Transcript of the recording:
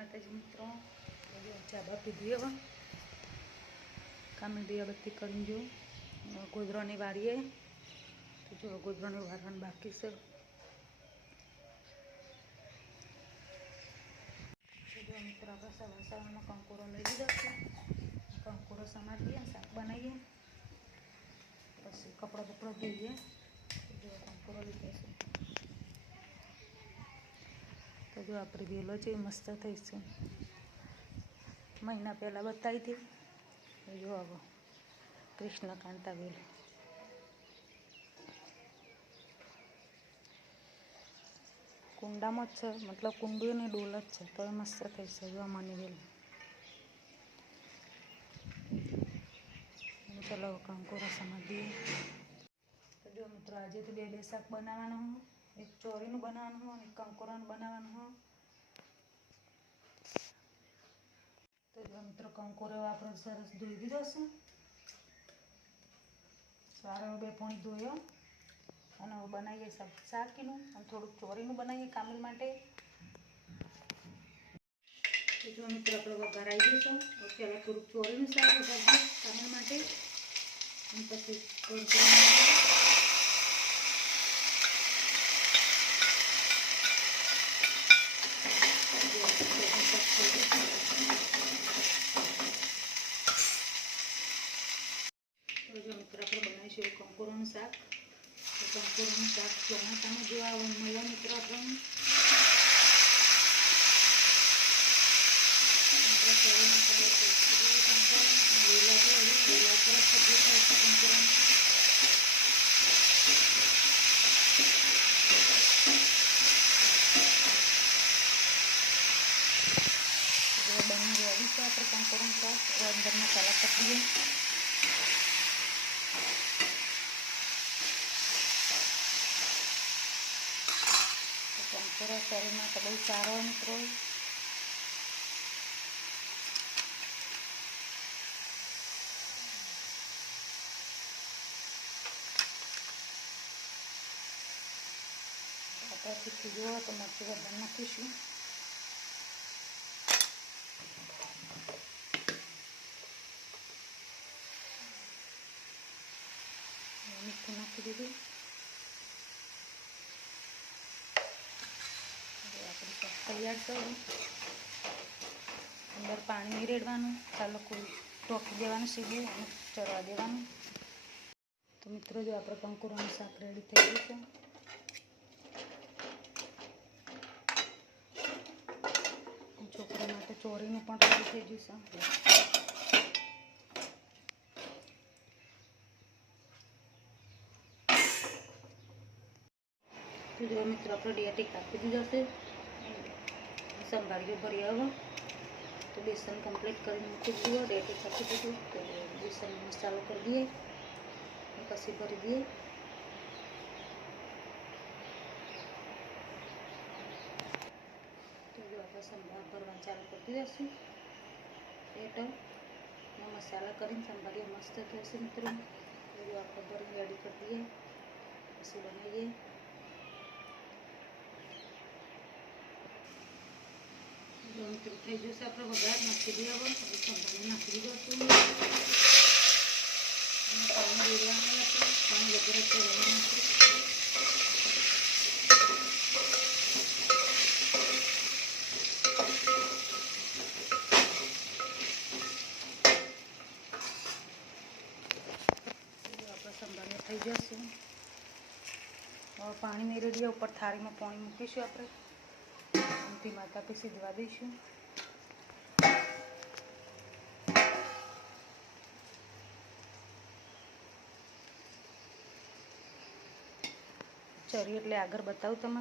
માતાજી મિત્રો ચા બા પીધી હવે કામે દીવાબત્તી કરીને જો ગોદરાની વારીએ તો જો ગોદરાની વારવાનું બાકી છે. જો મિત્રો આપણે સવાર સવારમાં કંકોરો લઈ લીધો છે. કંકોરો સમારીએ, શાક બનાવીએ, પછી કપડાં બપડા ધોઈએ. જો કંકોરો લીધો છે તો જો આપણી વેલો છે મસ્ત થઈ છે. મહિના પહેલાં બતાવી હતી. જો હવે કૃષ્ણકાંતા વેલ કુંડામાં જ છે, મતલબ કુંડુની ડોલ જ છે તો એ મસ્ત થઈ છે. જો મની વેલ ચલો કંકોરો સમારીએ. તો જો મિત્રો આજે તો બે શાક બનાવવાનું હું, એક ચોરીનું બનાવવાનું હોય અને એક કંકોરાનું બનાવવાનું હોય. તો જો મિત્રો કંકોરો આપણે સરસ ધોઈ દીધો છે. સારો 2 પોણી ધોયો અને બનાવીએ શાકીનું અને થોડુંક ચોરીનું બનાવીએ કામલ માટે. તો જો મિત્રો આપણે વઘાર આવી જઈશું. પહેલાં થોડુંક ચોરીનું શાક વઘારીએ કામલ માટે અને પછી જો મિત્રો આપણે બનાવીશું કંકોરોનું શાક. તો કંકોરોનું શાક ચોમાસામાં જો આવે મળે મિત્રો આપણને બની રેડી છે આપણે કંકોરોનું શાક. અંદર મસાલા પકડીએ. કંકોરો શરીર માટે બહુ સારો મિત્રો. આપણે તીખું જોવો તો મરચું વધારે નાખીશું. મીઠું નાખી દીધું. આપણી શાક તૈયાર છે. અંદર પાણી રેડવાનું, ચાલો કોઈ ટોકી દેવાનું સીધું અને ચડવા દેવાનું. તો મિત્રો જો આપણે કંકોરાનું શાક રેડી થઈ ગયું છે. છોકરા માટે ચોરીનું પણ રેડી થઈ ગયું છે. તો જો મિત્રો આપણે ડેટી કાપી દીધો છે. સંભાળ્યો ભરી હવે તો બેસન કમ્પ્લીટ કરીને મૂકી દીધું. ડેટી કાપી દીધું તો બેસન મસાલો કરી દઈએ પછી ભરી દઈએ. તો જો આપણે સંભાર ભરવાનું ચાલુ કરી દીધું છે. તો મસાલા કરીને સંભાળીએ મસ્ત થશે મિત્રો. તો જો આપણે ભરી રેડી કરી દઈએ પછી બનાવીએ. મિત્રો થઈ જશે આપણે વઘાર નાખી દઈએ. હવે સંભાળી નાખી દીધો છું અને પાણી રેડવાનું હતું. પાણી વગેરે રહેવાનું હતું. આપણે સંભાળીને થઈ જશે. હવે પાણી નહીં રેડીએ ઉપર થાળીમાં પાણી મૂકીશું. આપણે ધીમા તાપે સીધવા દઈશું. ચરી એટલે આગળ બતાવું તમને.